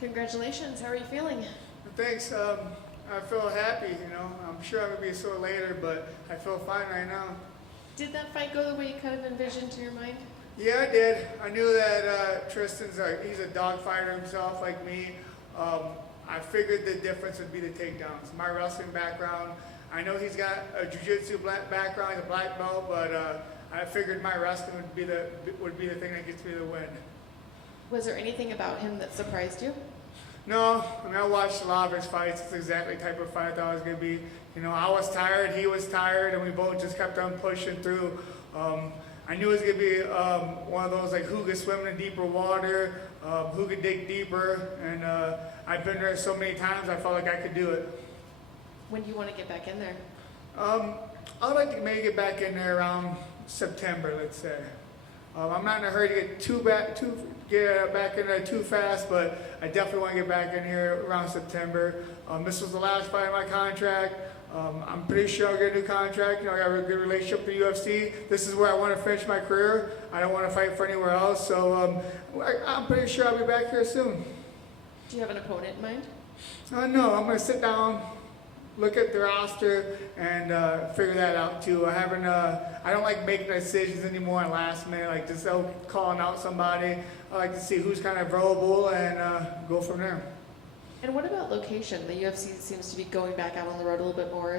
Congratulations. How are you feeling? Thanks. I feel happy, I'm sure I'm going to be sore later, but I feel fine right now. Did that fight go the way you kind of envisioned in your mind? Yeah, I did. I knew that he's a dog fighter himself like me. I figured the difference would be the takedowns. My wrestling background, I know he's got a jiu-jitsu background, he's a black belt, but I figured my wrestling would be the thing that gets me the win. Was there anything about him that surprised you? No, I watched a lot of his fights. It's exactly the type of fight I thought it was going to be. I was tired, he was tired, and we both just kept on pushing through. I knew it was going to be one of those, like, who could swim in deeper water, who could dig deeper, and I've been there so many times, I felt like I could do it. When do you want to get back in there? I'd like to maybe get back in there around September, let's say. I'm not in a hurry to get back in there too fast, but I definitely want to get back in here around September. This was the last fight of my contract. I'm pretty sure I'll get a new contract. I have a good relationship with the UFC. This is where I want to finish my career. I don't want to fight for anywhere else, so I'm pretty sure I'll be back here soon. Do you have an opponent in mind? No, I'm going to sit down, look at the roster, and figure that out too. I don't like making decisions anymore at last minute, like just calling out somebody. I like to see who's kind of available and go from there. And what about location? The UFC seems to be going back out on the road a little bit more.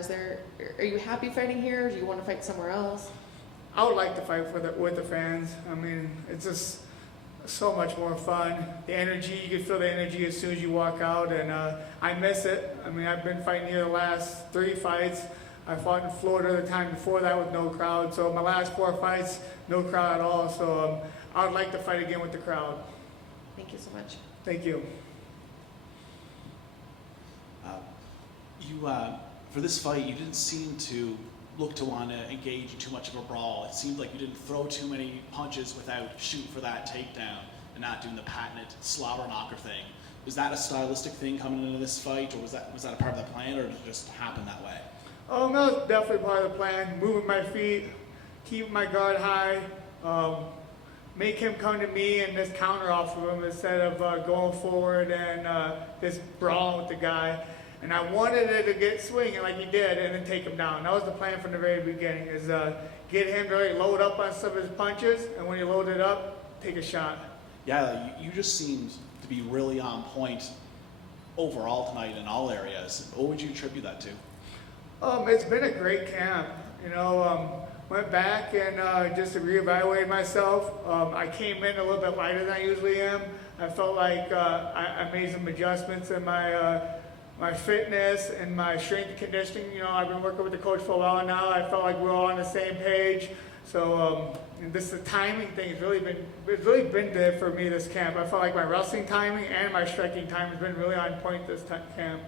Are you happy fighting here, or do you want to fight somewhere else? I would like to fight with the fans. It's just so much more fun. The energy, you can feel the energy as soon as you walk out, and I miss it. I've been fighting here the last 3 fights. I fought in Florida the time before that with no crowd, so my last 4 fights, no crowd at all, so I would like to fight again with the crowd. Thank you so much. Thank you. For this fight, you didn't seem to look to want to engage in too much of a brawl. It seemed like you didn't throw too many punches without shooting for that takedown and not doing the patented slobber knocker thing. Was that a stylistic thing coming into this fight, or was that a part of the plan, or did it just happen that way? That was definitely part of the plan. Moving my feet, keeping my guard high, make him come to me and just counter off of him instead of going forward and just brawling with the guy. And I wanted it to get swinging like he did and then take him down. That was the plan from the very beginning, is get him to really load up on some of his punches, and when he loaded up, take a shot. Yeah, you just seemed to be really on point overall tonight in all areas. What would you attribute that to? It's been a great camp. Went back and just reevaluated myself. I came in a little bit lighter than I usually am. I felt like I made some adjustments in my fitness and my strength and conditioning. I've been working with the coach for a while now. I felt like we're all on the same page. So the timing thing has really been there for me this camp. I felt like my wrestling timing and my striking time has been really on point this camp.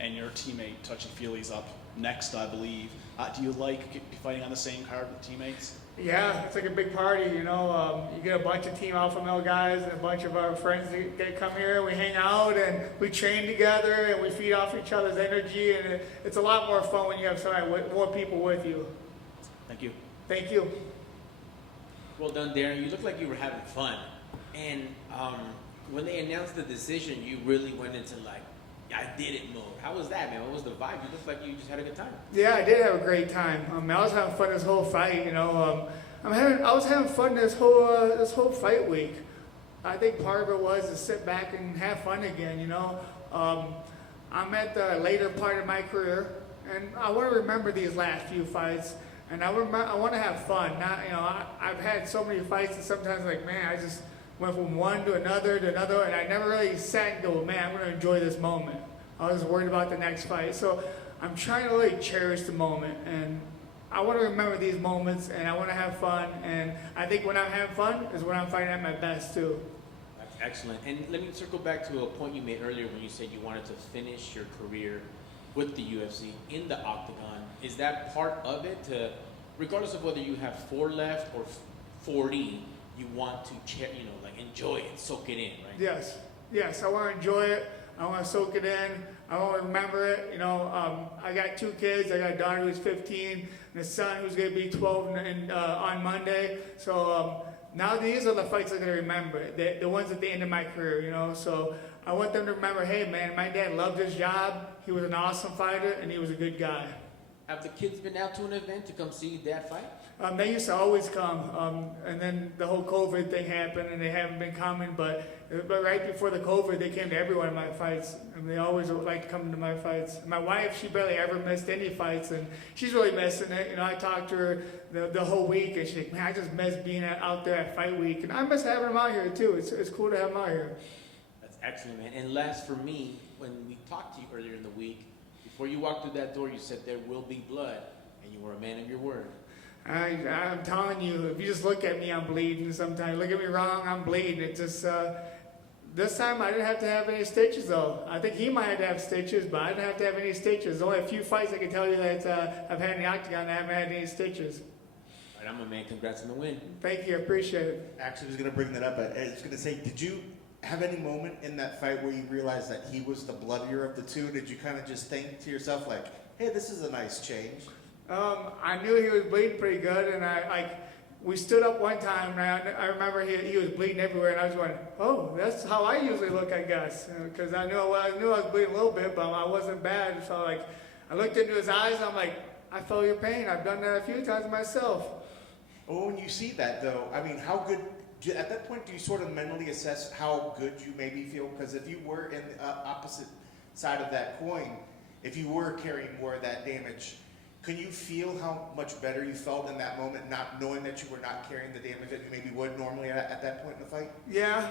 And your teammate Touchy Feely's up next, I believe. Do you like fighting on the same card with teammates? Yeah, it's like a big party, you get a bunch of Team Alpha Male guys and a bunch of our friends that come here, we hang out and we train together and we feed off each other's energy, and it's a lot more fun when you have more people with you. Thank you. Thank you. Well done, Darren. You look like you were having fun. And when they announced the decision, you really went into I did it mode. How was that, man? What was the vibe? You looked like you just had a good time. Yeah, I did have a great time. I was having fun this whole fight. I was having fun this whole fight week. I think part of it was to sit back and have fun again. I'm at the later part of my career, and I want to remember these last few fights, and I want to have fun. I've had so many fights, and sometimes I just went from one to another, and I never really sat and go, man, I'm going to enjoy this moment. I was worried about the next fight. So I'm trying to really cherish the moment, and I want to remember these moments, and I want to have fun, and I think when I'm having fun is when I'm fighting at my best too. That's excellent. And let me circle back to a point you made earlier when you said you wanted to finish your career with the UFC in the octagon. Is that part of it, regardless of whether you have 4 left or 40, you want to enjoy it, soak it in, right? Yes, I want to enjoy it. I want to soak it in. I want to remember it. I got 2 kids. I got a daughter who's 15 and a son who's going to be 12 on Monday. So now these are the fights I'm gonna remember, the ones at the end of my career, you know. So I want them to remember, hey man, my dad loved his job. He was an awesome fighter, and he was a good guy. Have the kids been out to an event to come see Dad fight? They used to always come, and then the whole COVID thing happened, and they haven't been coming. But right before the COVID, they came to every one of my fights, and they always like coming to my fights. My wife, she barely ever missed any fights, and she's really missing it. You know, I talked to her the whole week, and she's like, "Man, I just miss being out there at fight week," and I miss having them out here too. It's cool to have them out here. That's excellent, man. And last for me, when we talked to you earlier in the week, before you walked through that door, you said there will be blood, and you were a man of your word. I'm telling you, if you just look at me, I'm bleeding sometimes. Look at me wrong, I'm bleeding. It just, this time I didn't have to have any stitches though. I think he might have to have stitches, but I didn't have to have any stitches. There's only a few fights I can tell you that I've had in the octagon that I haven't had any stitches. All right, I'm a man. Congrats on the win. Thank you, I appreciate it. Actually, I was going to bring that up. I was going to say, did you have any moment in that fight where you realized that he was the bloodier of the two? Did you kind of just think to yourself like, hey, this is a nice change? I knew he was bleeding pretty good, and we stood up one time, and I remember he was bleeding everywhere, and I was going, oh, that's how I usually look, I guess, because I knew I was bleeding a little bit, but I wasn't bad. So I looked into his eyes, and I'm like, I feel your pain. I've done that a few times myself. Oh, when you see that though, I mean, how good? At that point, do you sort of mentally assess how good you maybe feel? Because if you were in the opposite side of that coin, if you were carrying more of that damage, can you feel how much better you felt in that moment, not knowing that you were not carrying the damage that you maybe would normally at that point in the fight? Yeah,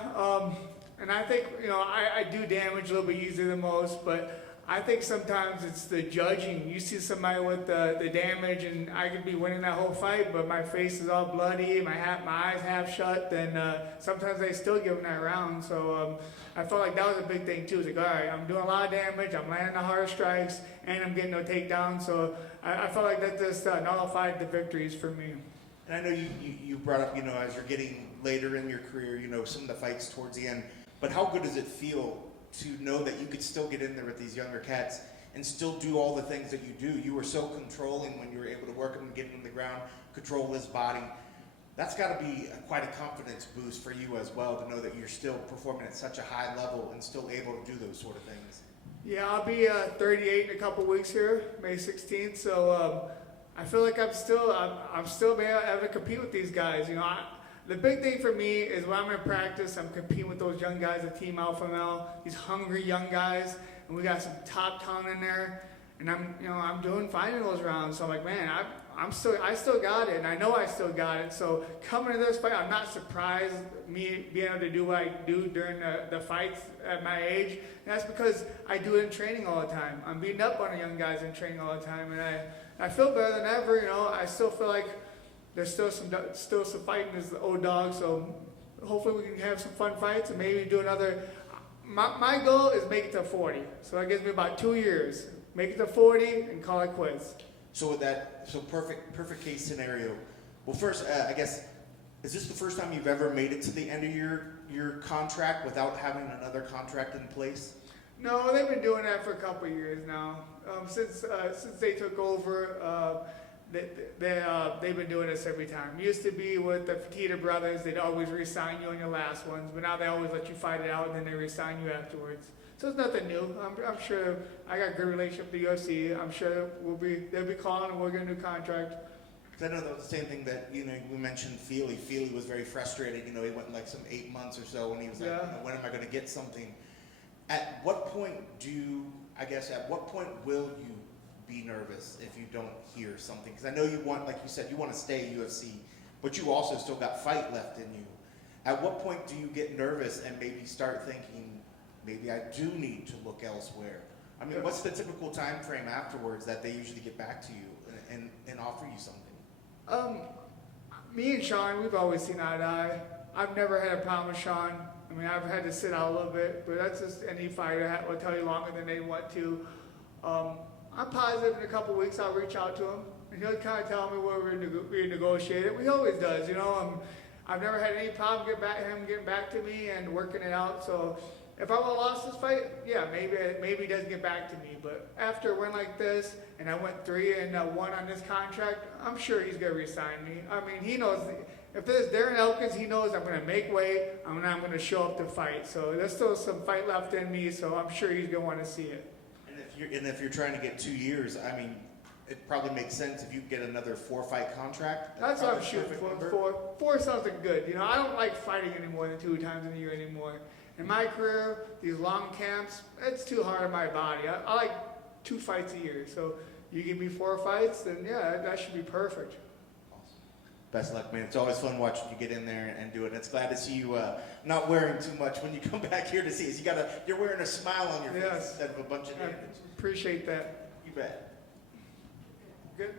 and I think, you know, I do damage a little bit easier than most, but I think sometimes it's the judging. You see somebody with the damage, and I could be winning that whole fight, but my face is all bloody, my eyes half shut, then sometimes they still give them that round. So I felt like that was a big thing too. It's like, all right, I'm doing a lot of damage, I'm landing the hard strikes, and I'm getting no takedown. So I felt like that just nullified the victories for me. And I know you brought up, you know, as you're getting later in your career, you know, some of the fights towards the end, but how good does it feel to know that you could still get in there with these younger cats and still do all the things that you do? You were so controlling when you were able to work him and get him on the ground, control his body. That's got to be quite a confidence boost for you as well, to know that you're still performing at such a high level and still able to do those sort of things. Yeah, I'll be 38 in a couple weeks here, May 16th. So I feel like I'm still being able to compete with these guys. You know, the big thing for me is when I'm in practice, I'm competing with those young guys at Team Alpha Male, these hungry young guys, and we got some top talent in there. And I'm doing fine in those rounds. So I'm like, man, I still got it, and I know I still got it. So coming to this fight, I'm not surprised me being able to do what I do during the fights at my age. And that's because I do it in training all the time. I'm beating up on the young guys in training all the time, and I feel better than ever. You know, I still feel like there's still some fighting as the old dog. So hopefully we can have some fun fights and maybe do another. My goal is make it to 40. So that gives me about 2 years. Make it to 40 and call it quits. So perfect case scenario. Well, first, I guess, is this the first time you've ever made it to the end of your contract without having another contract in place? No, they've been doing that for a couple of years now. Since they took over, they've been doing this every time. Used to be with the Fertitta brothers, they'd always re-sign you on your last ones, but now they always let you fight it out and then they re-sign you afterwards. So it's nothing new. I'm sure I got a good relationship with the UFC. I'm sure they'll be calling and we'll get a new contract. Because I know that was the same thing that, you know, we mentioned Feely. Feely was very frustrated. You know, he went like some 8 months or so, and he was like, Yeah. you know, when am I going to get something? At what point will you be nervous if you don't hear something? Because I know you want, like you said, you want to stay at UFC, but you also still got fight left in you. At what point do you get nervous and maybe start thinking, maybe I do need to look elsewhere? I mean, what's the typical time frame afterwards that they usually get back to you and offer you something? Me and Sean, we've always seen eye to eye. I've never had a problem with Sean. I mean, I've had to sit out a little bit, but that's just any fighter will tell you longer than they want to. I'm positive in a couple weeks I'll reach out to him, and he'll kind of tell me where we're renegotiated. He always does, you know. I've never had any problem him getting back to me and working it out. So if I would have lost this fight, yeah, maybe he doesn't get back to me. But after a win like this, and I went 3-1 on this contract, I'm sure he's gonna re-sign me. I mean, he knows if there's Darren Elkins, he knows I'm going to make weight. I'm going to show up to fight. So there's still some fight left in me. So I'm sure he's going to want to see it. And if you're trying to get 2 years, I mean, it probably makes sense if you get another 4-fight contract. That's what I'm probably a shooting perfect for. number. Four is something good. You know, I don't like fighting any more than 2 times in a year anymore. In my career, these long camps, it's too hard on my body. I like 2 fights a year. So you give me 4 fights, then yeah, that should be perfect. Awesome. Best of luck, man. It's always fun watching you get in there and do it. And it's glad to see you not wearing too much when you come back here to see us. You're wearing a smile on your face Yes. instead of a bunch of I damage. appreciate that. You bet. Good.